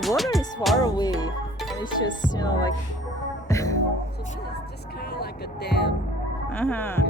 the water is far away. And it's just, you know, like. So this is just kind of like a dam, Uh-huh.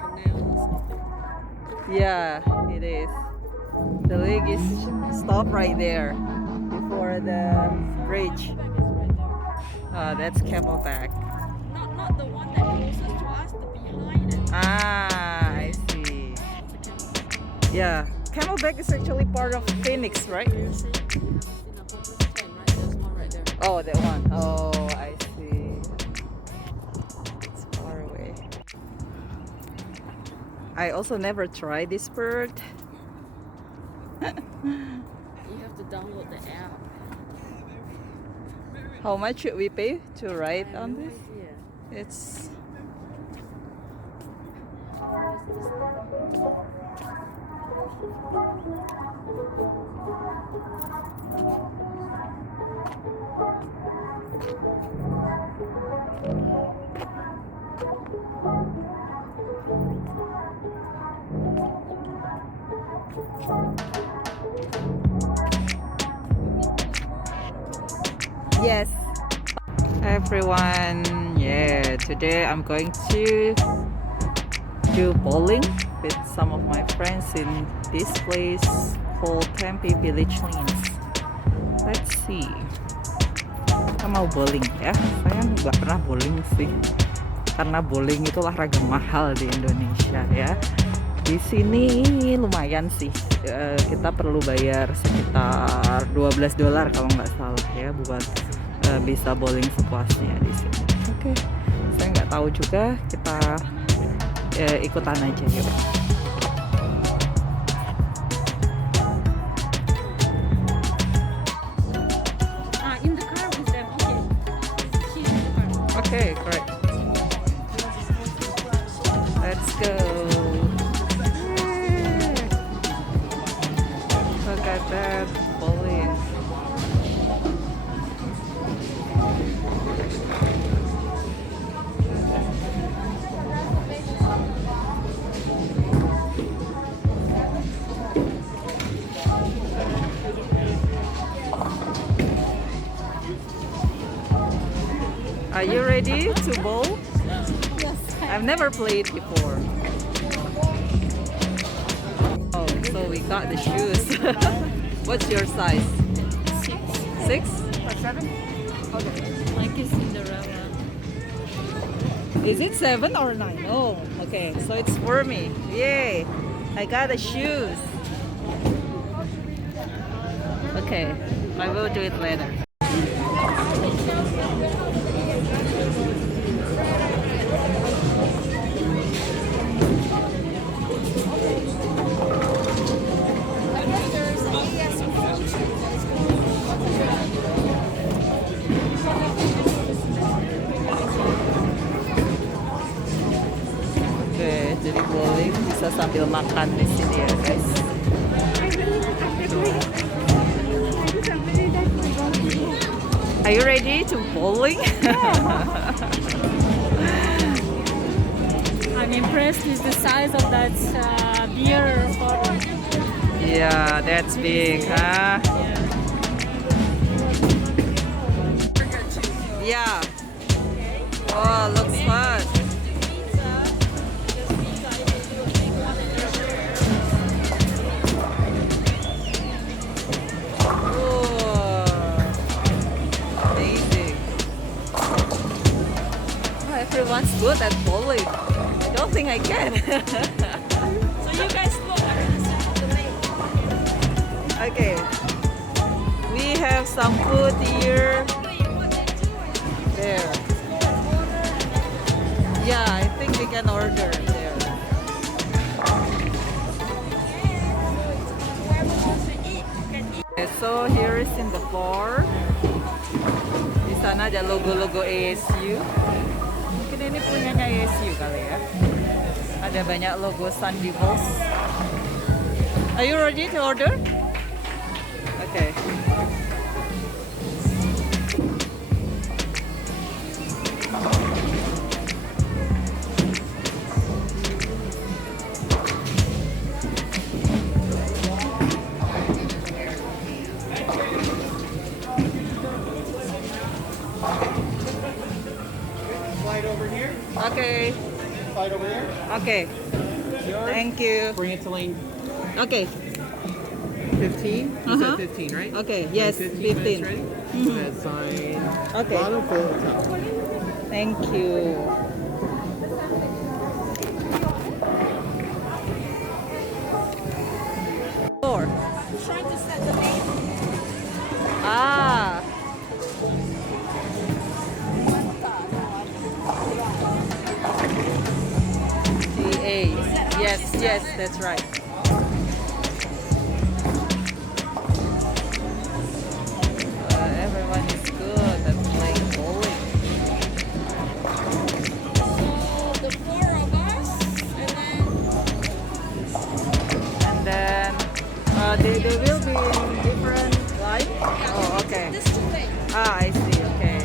canal or something. Yeah, it is. The lake is stopped right there before the bridge. Camelback is right there. That's Camelback. Not the one that closest to us, the behind it. Ah, I see. That's a camelback. Yeah, Camelback is actually part of Phoenix, right? You see the homeless tent, right? There's one right there. Oh, that one. Oh, I see. It's far away. I also never tried this bird. You have to download the app. How much should we pay to ride I have on no this? idea. It's yes. Hi everyone. Yeah, today I'm going to do bowling with some of my friends in this place called Tempe Village Lanes. Let's see. Kita mau bowling ya. Saya nggak pernah bowling sih. Karena bowling itu olahraga mahal di Indonesia ya. Di sini lumayan sih. Kita perlu bayar sekitar $12 kalau nggak salah ya buat bisa bowling sepuasnya di sini. Oke. Saya nggak tahu juga, kita ikutan aja yuk. In the car with them. Okay. She's in the car. Okay, great. Let's go. Look at that bowling. Are you ready to bowl? Yes. I've never played before. Oh, so we got the shoes. What's your size? 6 or 7? Okay. Like a Cinderella. Is it 7 or 9? Oh, okay. So it's for me. Yay! I got the shoes. Okay, I will do it later. Oke, jadi bowling bisa sambil makan di sini ya, guys. Are you ready to bowling? I'm impressed with the size of that beer bottle. Yeah, that's big, huh? Yeah. Oh, looks fun. Everyone's good at bowling. I don't think I can. So you guys look at the lake. Okay. We have some food here. There. Yeah, I think we can order there. Okay, so here is in the bar. Di sana ada logo-logo ASU. Mungkin ini punyanya ASU kali ya. Ada banyak logo Sun Devils. Are you ready to order? Okay. slide over here. Okay. Slide over here. Okay. Yours. Thank you. Bring it to lane Okay. 15. You Uh-huh. said 15, right? Okay. Yes. 15. 15. Ready? That sign. Okay. Bottom, full, top. Thank you. Four. Trying to set the name. Ah. TA. Yes, yes, that's right. Everyone is good at playing bowling. So the four of us, and then They will be in different line. Oh, okay. this two things. Ah, I see. Okay.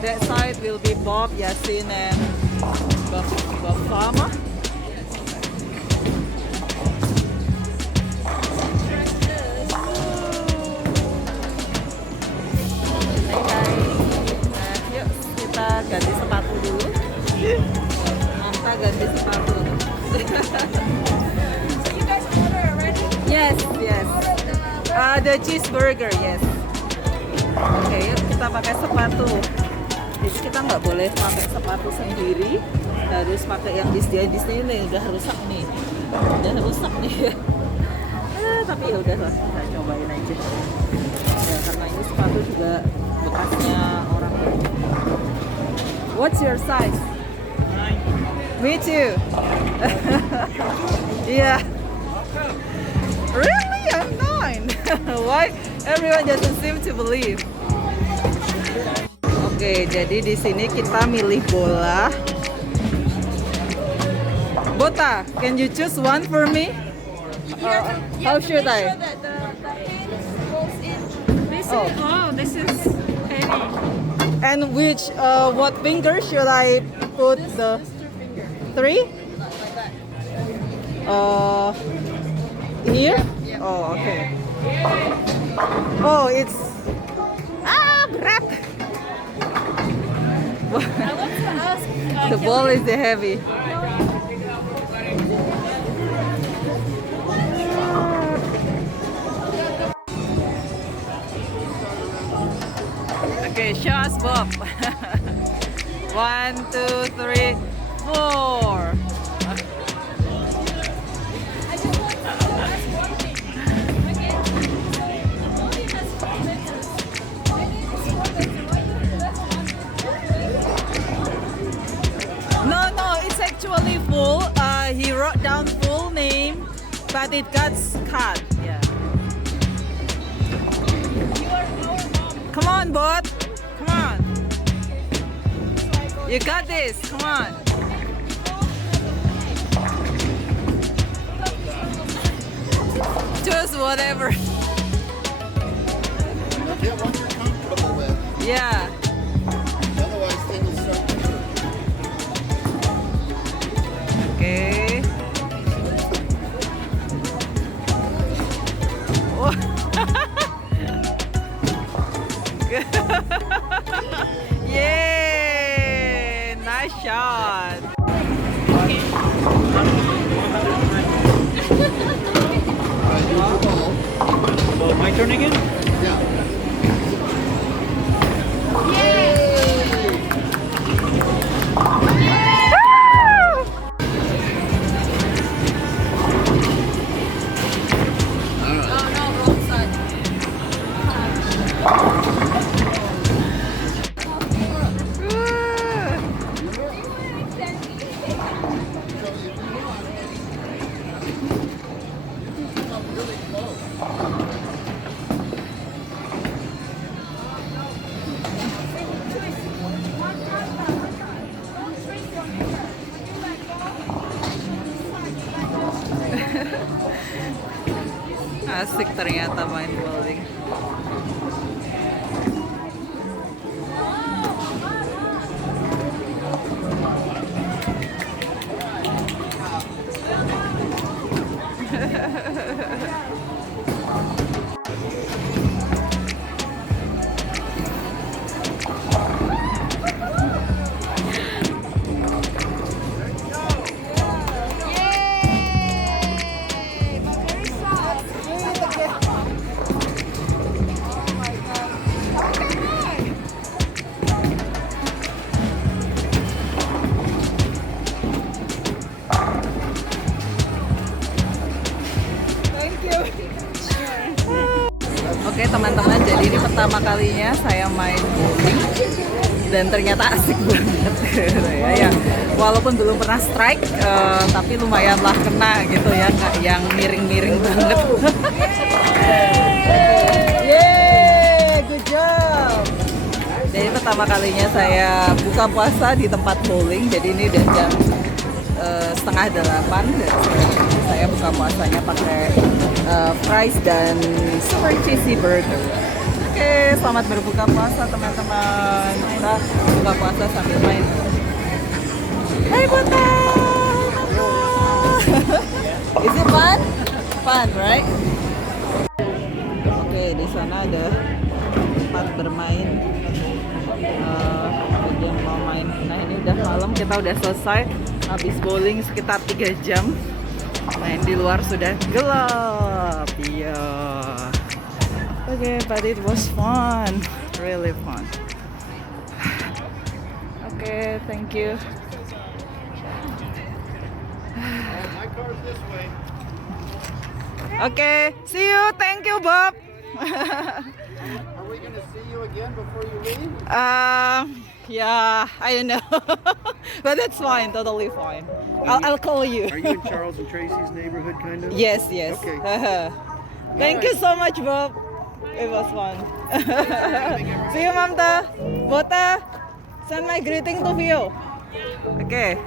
That side will be Bob, Yasin, and Bafama. Hai hai. Yuk kita ganti sepatu dulu. Manta ganti sepatu. So you guys order already? Yes, yes. The cheeseburger, yes. Oke, yuk kita pakai sepatu. Jadi kita nggak boleh pakai sepatu sendiri, harus pakai yang disediain di sini nih. Udah rusak nih, tapi ya udah lah, kita cobain aja. Ya, karena ini sepatu juga bekasnya orang. What's your size? Me too. Yeah. Really? I'm 9. Why everyone doesn't seem to believe? Oke, jadi di sini kita milih bola. Bota, can you choose one for me? How should I? Make sure that the pin goes in. This Oh. is this is heavy. And which what finger should I put the This two finger. 3? Like that. Here? Oh, okay. Oh, it's berat. I want to ask. The ball is heavy. Okay, show us Bob. 1, 2, 3, 4. I just want to ask one thing. Again, so only has 4 letters. Maybe it's 4 letters. Why do you left one? No, it's actually full. He wrote down full name, but it got cut. Yeah. You are our mom. Come on, Bot. Come on. You got this. Come on. Choose whatever. Get one you're comfortable with. Yeah. Otherwise, things will start to hurt. Okay. Yay! Nice shot. Well, my turn again? Yeah. Oh no, wrong side. Asik ternyata main bowling. saya main bowling dan ternyata asik banget ya. Walaupun belum pernah strike, tapi lumayan lah kena gitu ya, nggak yang miring-miring banget. Yeay, good job. Jadi pertama kalinya saya buka puasa di tempat bowling. Jadi ini udah jam 7:30 dan saya buka puasanya pakai fries dan super cheesy burger. Oke, selamat berbuka puasa teman-teman. Kita buka puasa sambil main. Hai Buta. Is it fun? Fun, right? Oke, di sana ada tempat bermain. Bagi yang mau main. Nah, ini udah malam, kita udah selesai. Habis bowling sekitar 3 jam. Main di luar sudah gelap. Iya. Okay, but it was fun, really fun. Okay, thank you. My car's this way. Okay, see you. Thank you, Bob. Are we going to see you again before you leave? Yeah, I don't know, but that's fine, totally fine. I'll call you. Are you in Charles and Tracy's neighborhood, kind of? Yes, yes. Okay. Thank you so much, Bob. It was fun. See you, Mamta. Bota, send my greeting to Vio. Okay.